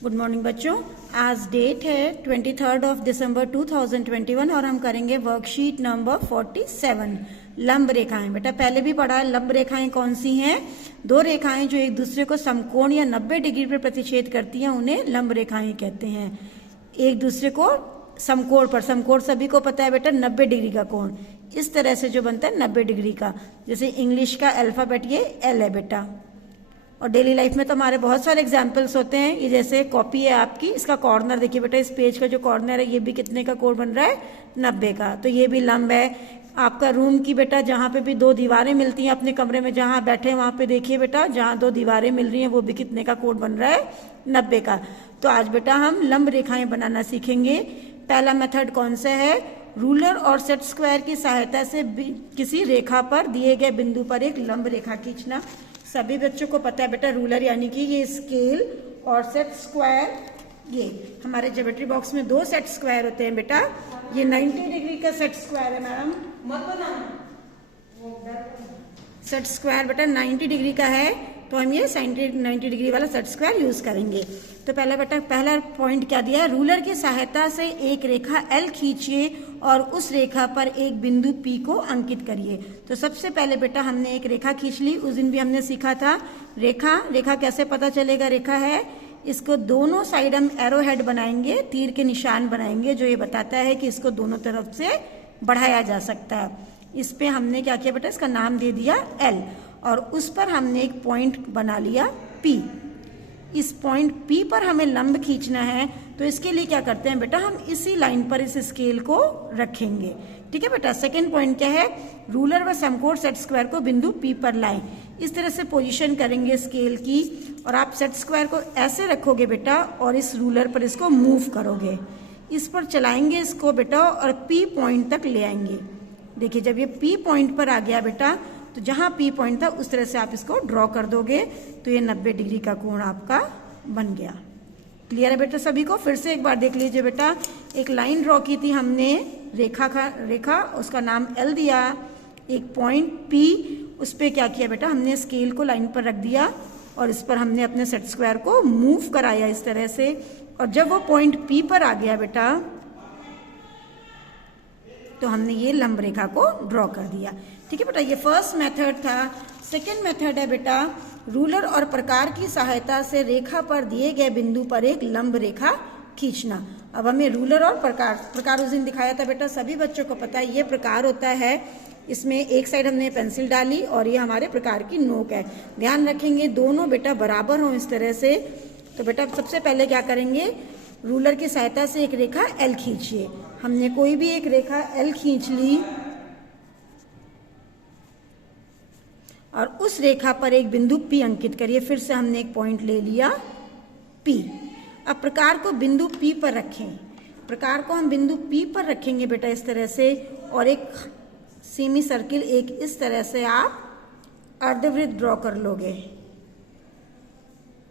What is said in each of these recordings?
Good morning बच्चों। आज date है 23 दिसंबर 2021 और हम करेंगे वर्कशीट नंबर 47 लंब रेखाएं। बेटा पहले भी पढ़ा है लंब रेखाएं कौन सी हैं। दो रेखाएं जो एक दूसरे को समकोण या 90 डिग्री पर प्रतिच्छेद करती हैं उन्हें लंब रेखाएं कहते हैं। एक दूसरे को समकोण पर, समकोण सभी को पता है बेटा 90 डिग्री का कोण इस तरह से जो बनता है 90 डिग्री का, जैसे इंग्लिश का अल्फाबेट ये एल है बेटा। और डेली लाइफ में तो हमारे बहुत सारे एग्जाम्पल्स होते हैं। ये जैसे कॉपी है आपकी, इसका कॉर्नर देखिए बेटा, इस पेज का जो कॉर्नर है ये भी कितने का कोण बन रहा है 90 का, तो ये भी लंब है। आपका रूम की बेटा जहाँ पे भी दो दीवारें मिलती हैं अपने कमरे में जहाँ बैठे हैं वहाँ पे देखिए बेटा, जहाँ दो दीवारें मिल रही हैं वो भी कितने का कोण बन रहा है 90 का। तो आज बेटा हम लंब रेखाएं बनाना सीखेंगे। पहला मेथड कौन सा है, रूलर और सेट स्क्वायर की सहायता से किसी रेखा पर दिए गए बिंदु पर एक लंब रेखा खींचना। सभी बच्चों को पता है बेटा रूलर यानी कि ये स्केल, और सेट स्क्वायर ये हमारे ज्योमेट्री बॉक्स में दो सेट स्क्वायर होते हैं बेटा। ये 90 डिग्री का सेट स्क्वायर है मैडम, मत बनाना सेट स्क्वायर बेटा 90 डिग्री का है, तो हम ये 90 डिग्री वाला सेट स्क्वायर यूज करेंगे। तो पहला बेटा पहला पॉइंट क्या दिया है, रूलर की सहायता से एक रेखा एल खींचिए और उस रेखा पर एक बिंदु पी को अंकित करिए। तो सबसे पहले बेटा हमने एक रेखा खींच ली, उस दिन भी हमने सीखा था रेखा कैसे पता चलेगा रेखा है। इसको दोनों साइड हम एरो हेड बनाएंगे, तीर के निशान बनाएंगे जो ये बताता है कि इसको दोनों तरफ से बढ़ाया जा सकता है। इस पे हमने क्या किया बेटा, इसका नाम दे दिया एल, और उस पर हमने एक पॉइंट बना लिया पी। इस पॉइंट पी पर हमें लंब खींचना है, तो इसके लिए क्या करते हैं बेटा, हम इसी लाइन पर इस स्केल को रखेंगे। ठीक है बेटा। सेकंड पॉइंट क्या है, रूलर व समकोण सेट स्क्वायर को बिंदु पी पर लाएं। इस तरह से पोजीशन करेंगे स्केल की, और आप सेट स्क्वायर को ऐसे रखोगे बेटा और इस रूलर पर इसको मूव करोगे, इस पर चलाएंगे इसको बेटा और पी पॉइंट तक ले आएंगे। देखिए जब ये पी पॉइंट पर आ गया बेटा, तो जहां पी पॉइंट था उस तरह से आप इसको ड्रॉ कर दोगे, तो ये 90 डिग्री का कोण आपका बन गया। क्लियर है बेटा सभी को। फिर से एक बार देख लीजिए बेटा, एक लाइन ड्रॉ की थी हमने, रेखा उसका नाम एल दिया, एक पॉइंट पी, उस पर क्या किया बेटा, हमने स्केल को लाइन पर रख दिया और इस पर हमने अपने सेट स्क्वायर को मूव कराया इस तरह से, और जब वो पॉइंट पी पर आ गया बेटा तो हमने ये लंब रेखा को ड्रॉ कर दिया। ठीक है बेटा, ये फर्स्ट मेथड था। सेकंड मेथड है बेटा रूलर और प्रकार की सहायता से रेखा पर दिए गए बिंदु पर एक लंब रेखा खींचना। अब हमें रूलर और प्रकार उस दिन दिखाया था बेटा, सभी बच्चों को पता है ये प्रकार होता है। इसमें एक साइड हमने पेंसिल डाली और ये हमारे प्रकार की नोक है। ध्यान रखेंगे दोनों बेटा बराबर हों इस तरह से। तो बेटा सबसे पहले क्या करेंगे, रूलर की सहायता से एक रेखा एल खींचिए। हमने कोई भी एक रेखा एल खींच ली और उस रेखा पर एक बिंदु पी अंकित करिए। फिर से हमने एक पॉइंट ले लिया पी। अब प्रकार को बिंदु पी पर रखें। प्रकार को हम बिंदु पी पर रखेंगे बेटा इस तरह से, और एक सेमी सर्किल एक इस तरह से आप अर्धवृत्त ड्रॉ कर लोगे।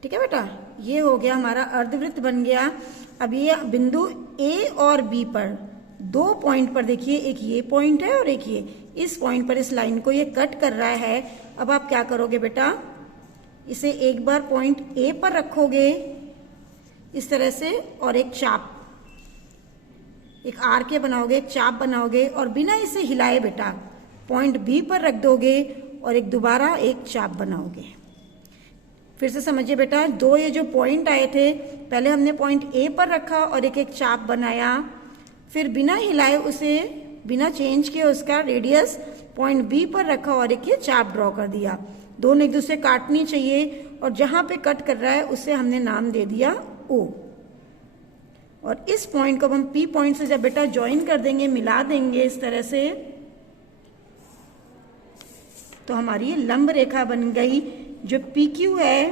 ठीक है बेटा, ये हो गया हमारा अर्धवृत्त बन गया। अब ये बिंदु ए और बी पर दो पॉइंट पर देखिए, एक ये पॉइंट है और एक ये, इस पॉइंट पर इस लाइन को ये कट कर रहा है। अब आप क्या करोगे बेटा, इसे एक बार पॉइंट ए पर रखोगे इस तरह से, और एक चाप, एक आर के बनाओगे, एक चाप बनाओगे, और बिना इसे हिलाए बेटा पॉइंट बी पर रख दोगे और एक दोबारा एक चाप बनाओगे। फिर से समझिए बेटा, दो ये जो पॉइंट आए थे, पहले हमने पॉइंट ए पर रखा और एक चाप बनाया, फिर बिना हिलाए उसे, बिना चेंज किए उसका रेडियस पॉइंट बी पर रखा और एक ये चाप ड्रॉ कर दिया। दोनों एक दूसरे काटनी चाहिए, और जहां पे कट कर रहा है उसे हमने नाम दे दिया ओ। और इस पॉइंट को हम पी पॉइंट से जब बेटा ज्वाइन कर देंगे, मिला देंगे इस तरह से, तो हमारी लंब रेखा बन गई। जो पी क्यू है,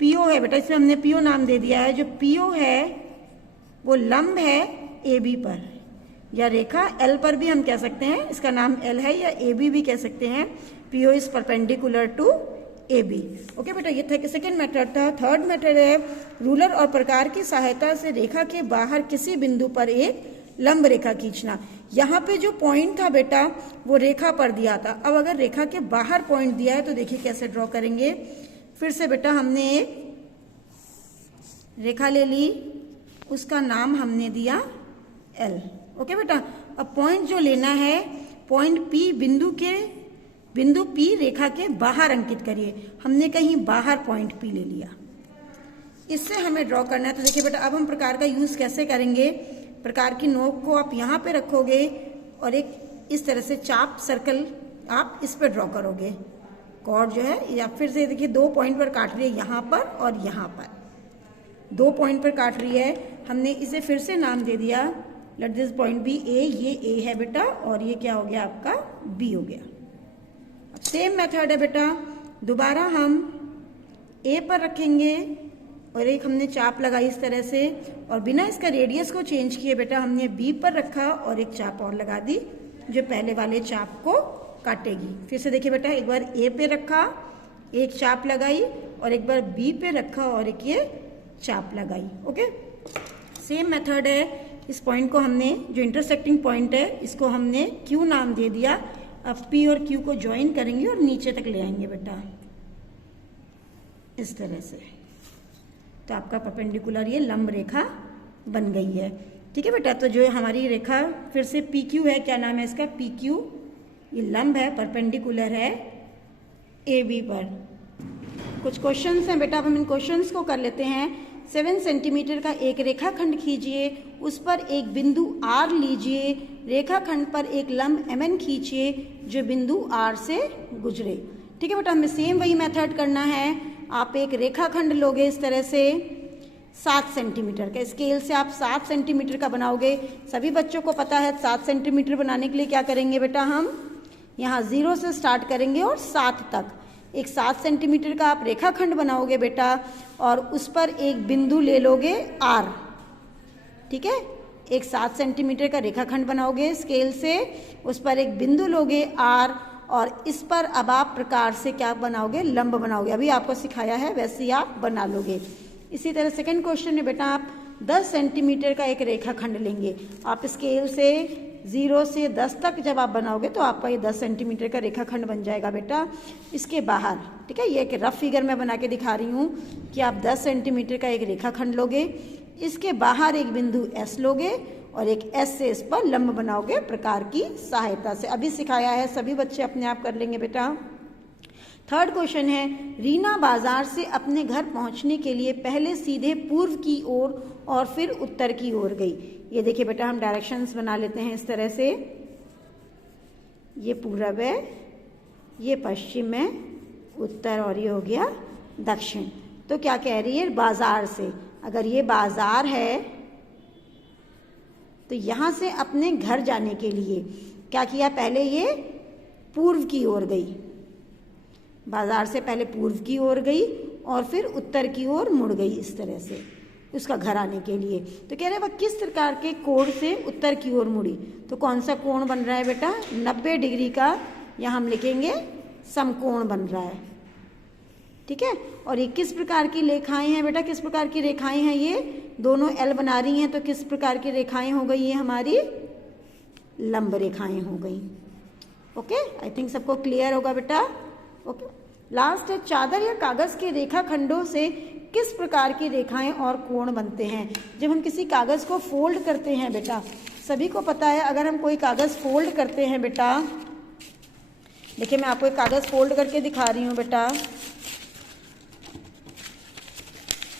पीओ है बेटा, इसमें हमने पीओ नाम दे दिया है। जो पीओ है वो लंब है ए बी पर, या रेखा एल पर भी हम कह सकते हैं, इसका नाम एल है, या ए बी भी कह सकते हैं। PO is perpendicular to A B. Okay बेटा, ये सेकेंड मेथड था। थर्ड मेथड है रूलर और प्रकार की सहायता से रेखा के बाहर किसी बिंदु पर एक लंब रेखा खींचना। यहाँ पे जो पॉइंट था बेटा वो रेखा पर दिया था। अब अगर रेखा के बाहर पॉइंट दिया है तो देखिए कैसे ड्रॉ करेंगे। फिर से बेटा हमने एक रेखा ले ली, उसका नाम हमने दिया L। ओके बेटा, अब पॉइंट जो लेना है, पॉइंट P बिंदु P रेखा के बाहर अंकित करिए। हमने कहीं बाहर पॉइंट P ले लिया, इससे हमें ड्रॉ करना है। तो देखिए बेटा, अब हम प्रकार का यूज कैसे करेंगे। प्रकार की नोक को आप यहाँ पे रखोगे और एक इस तरह से चाप सर्कल आप इस पे ड्रॉ करोगे। कॉर्ड जो है या फिर से देखिए 2 पॉइंट पर काट रही है, यहाँ पर और यहाँ पर 2 पॉइंट पर काट रही है। हमने इसे फिर से नाम दे दिया, लेट दिस पॉइंट बी ए। ये ए है बेटा और ये क्या हो गया आपका बी हो गया। अब सेम मेथड है बेटा, दोबारा हम ए पर रखेंगे और एक हमने चाप लगाई इस तरह से, और बिना इसका रेडियस को चेंज किए बेटा हमने बी पर रखा और एक चाप और लगा दी जो पहले वाले चाप को काटेगी। फिर से देखिए बेटा, एक बार ए पे रखा, एक चाप लगाई, और एक बार बी पे रखा और एक ये चाप लगाई। ओके, सेम मेथड है। इस पॉइंट को हमने, जो इंटरसेक्टिंग पॉइंट है, इसको हमने क्यू नाम दे दिया। अब पी और क्यू को ज्वाइन करेंगे और नीचे तक ले आएंगे बेटा इस तरह से। तो आपका परपेंडिकुलर ये लंब रेखा बन गई है। ठीक है बेटा, तो जो हमारी रेखा फिर से पी क्यू है, क्या नाम है इसका, पी क्यू। ये लंब है, परपेंडिकुलर है ए बी पर। कुछ क्वेश्चंस हैं बेटा, अब हम इन क्वेश्चंस को कर लेते हैं। 7 सेंटीमीटर का एक रेखाखंड खींचिए, उस पर एक बिंदु R लीजिए, रेखाखंड पर एक लंब MN खींचिए जो बिंदु R से गुजरे। ठीक है बेटा, हमें सेम वही मेथड करना है। आप एक रेखाखंड लोगे इस तरह से 7 सेंटीमीटर का, स्केल से आप 7 सेंटीमीटर का बनाओगे। सभी बच्चों को पता है 7 सेंटीमीटर बनाने के लिए क्या करेंगे बेटा, हम यहाँ 0 से स्टार्ट करेंगे और 7 तक एक 7 सेंटीमीटर का आप रेखाखंड बनाओगे बेटा, और उस पर एक बिंदु ले लोगे R। ठीक है, एक 7 सेंटीमीटर का रेखाखंड बनाओगे स्केल से, उस पर एक बिंदु लोगे R, और इस पर अब आप प्रकार से क्या बनाओगे, लंब बनाओगे। अभी आपको सिखाया है वैसे ही आप बना लोगे। इसी तरह सेकंड क्वेश्चन में बेटा आप 10 सेंटीमीटर का एक रेखाखंड लेंगे। आप स्केल से 0 से 10 तक जब आप बनाओगे तो आपका ये 10 सेंटीमीटर का रेखाखंड बन जाएगा बेटा इसके बाहर। ठीक है, ये एक रफ फिगर मैं बना के दिखा रही हूँ कि आप 10 सेंटीमीटर का एक रेखाखंड लोगे, इसके बाहर एक बिंदु S लोगे और एक S से इस पर लंब बनाओगे प्रकार की सहायता से। अभी सिखाया है, सभी बच्चे अपने आप कर लेंगे बेटा। थर्ड क्वेश्चन है, रीना बाजार से अपने घर पहुंचने के लिए पहले सीधे पूर्व की ओर और फिर उत्तर की ओर गई। ये देखिए बेटा, हम डायरेक्शंस बना लेते हैं इस तरह से। ये पूरब है, ये पश्चिम है, उत्तर, और ये हो गया दक्षिण। तो क्या कह रही है, बाजार से। अगर ये बाजार है तो यहां से अपने घर जाने के लिए क्या किया, पहले ये पूर्व की ओर गई, बाजार से पहले पूर्व की ओर गई और फिर उत्तर की ओर मुड़ गई इस तरह से उसका घर आने के लिए। तो कह रहे हैं वह किस प्रकार के कोण से उत्तर की ओर मुड़ी। तो कौन सा कोण बन रहा है बेटा, 90 डिग्री का, यहाँ हम लिखेंगे समकोण बन रहा है। ठीक है, और ये किस प्रकार की रेखाएं हैं बेटा, किस प्रकार की रेखाएं हैं, ये दोनों L बना रही हैं, तो किस प्रकार की रेखाएं हो गई, ये हमारी लंब रेखाएं हो गई। ओके, आई थिंक सबको क्लियर होगा बेटा। ओके, लास्ट है, चादर या कागज के रेखाखंडों से किस प्रकार की रेखाएं और कोण बनते हैं। जब हम किसी कागज को फोल्ड करते हैं बेटा, सभी को पता है, अगर हम कोई कागज फोल्ड करते हैं बेटा, देखिए मैं आपको एक कागज फोल्ड करके दिखा रही हूँ बेटा,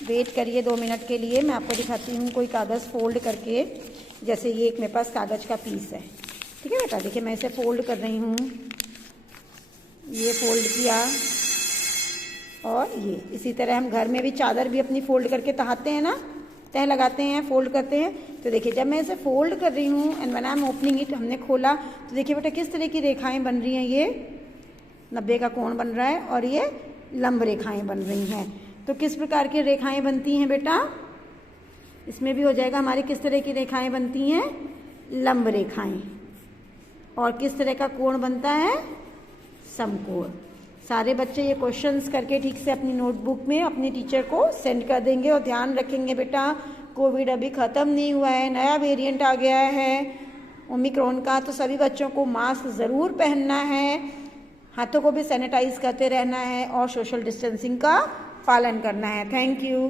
वेट करिए 2 मिनट के लिए, मैं आपको दिखाती हूँ कोई कागज फोल्ड करके। जैसे ये एक मेरे पास कागज का पीस है, ठीक है बेटा, देखिए मैं इसे फोल्ड कर रही हूँ, ये फोल्ड किया, और ये इसी तरह हम घर में भी चादर भी अपनी फोल्ड करके तहाते हैं ना, तह लगाते हैं, फोल्ड करते हैं। तो देखिए जब मैं इसे फोल्ड कर रही हूँ and when I am opening it, हमने खोला तो देखिए बेटा किस तरह की रेखाएं बन रही हैं, ये 90 का कोण बन रहा है और ये लंब रेखाएं बन रही हैं। तो किस प्रकार की रेखाएं बनती हैं बेटा, इसमें भी हो जाएगा हमारी किस तरह की रेखाएं बनती हैं, लंब रेखाएं। और किस तरह का कोण बनता है, समकोण। सारे बच्चे ये क्वेश्चंस करके ठीक से अपनी नोटबुक में अपने टीचर को सेंड कर देंगे। और ध्यान रखेंगे बेटा, कोविड अभी ख़त्म नहीं हुआ है, नया वेरिएंट आ गया है ओमिक्रॉन का, तो सभी बच्चों को मास्क ज़रूर पहनना है, हाथों को भी सैनिटाइज करते रहना है और सोशल डिस्टेंसिंग का पालन करना है। Thank you.